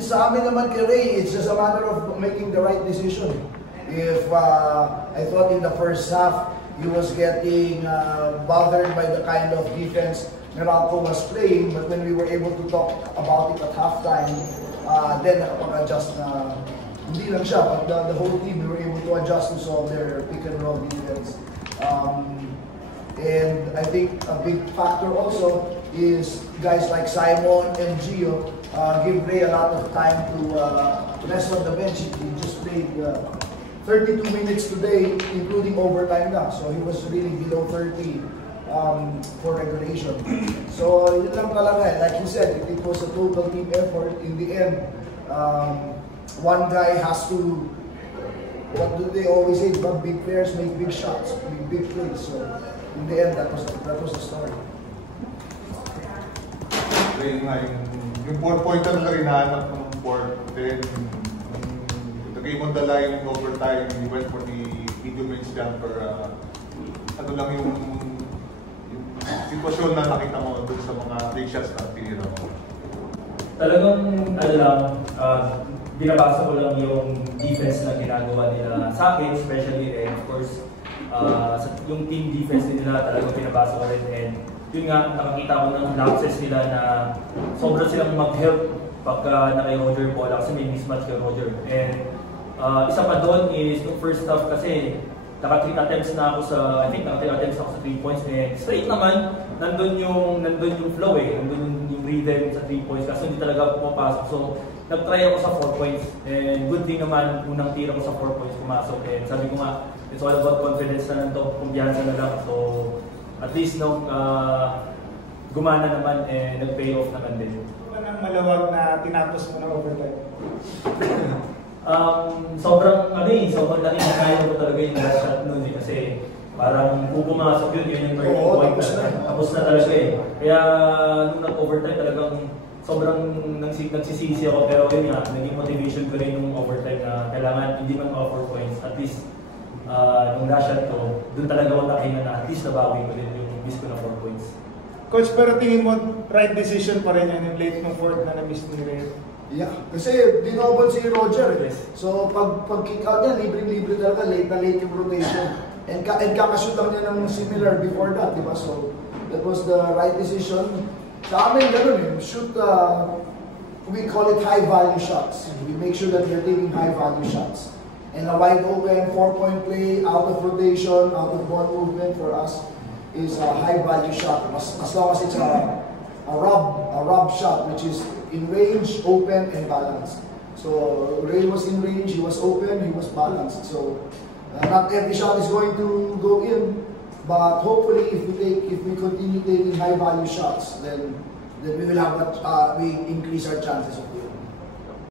Sa amin naman kay Ray, it's just a matter of making the right decision. If I thought in the first half, he was getting bothered by the kind of defense Meralco was playing, but when we were able to talk about it at halftime, then nakapag-adjust na, hindi lang siya, but the whole team, we were able to adjust to solve their pick and roll defense. And I think a big factor also is guys like Simon and Gio give Ray a lot of time to rest on the bench. He just played 32 minutes today, including overtime na. So he was really below 30 for regulation. So yun lang talaga. Like you said, it was a total team effort. In the end, one guy has to, what do they always say? Big players make big shots, big plays. So in the end, that was the story. Yung 4-pointer na rin hinahanap ng 4, then the game on the line, overtime, he went for the medium-range jumper. Ano lang yung sitwasyon na nakita mo doon sa mga big shots na pinira mo? Talagang, ano lang, binabasa ko lang yung defense na ginagawa nila sa akin, especially, and of course, yung team defense nila talagang pinabasa ko rin, and yun nga, nakakita ko ng lapses nila na sobrang silang mag-help pagka na kay Roger Bola kasi may mismatch kay Roger. And isa pa doon is yung first half kasi naka-3 attempts na ako I think naka-3 attempts ako sa 3 points, and straight naman, nandun yung flow nandun yung rhythm sa 3 points kasi hindi talaga pumapasok. So, nag-try ako sa 4 points, and good thing naman, unang tira ko sa 4 points pumasok, and sabi ko nga, it's all about confidence na nandun, kumbiyansa na lang. So, at least gumana naman, and nag-pay off naman din. Anong malawag na tinapos mo na overtime? Sobrang laki na kaya ko talaga yung last shot nun kasi parang kung pumasok yun yung turning point tapos na talaga Kaya nung nag-overtime talagang sobrang nagsisisi ako, pero yun nga, naging motivation ko rin yung overtime na kailangan hindi man mga 4 points, at least nung last shot ko, dun talaga ako nakinga na at least nabawi ko din yung miss ko na 4 points. Coach, pero tingin mo right decision pa rin yung late ng fourth na na-miss ni Ray? Yeah, kasi dinobol si Roger. So pag kick out niya, libre-libre talaga, late na late yung rotation. And kakashoot lang niya ng similar before that, di ba? So that was the right decision. Sa amin, ganun shoot, we call it high value shots. We make sure that we're taking high value shots. And a wide open 4-point play, out of rotation, out of ball movement for us is a high value shot. As long as it's a rub shot, which is in range, open, and balanced. So Ray was in range, he was open, he was balanced. So not every shot is going to go in, but hopefully if we continue taking high value shots, then we will have we increase our chances of winning.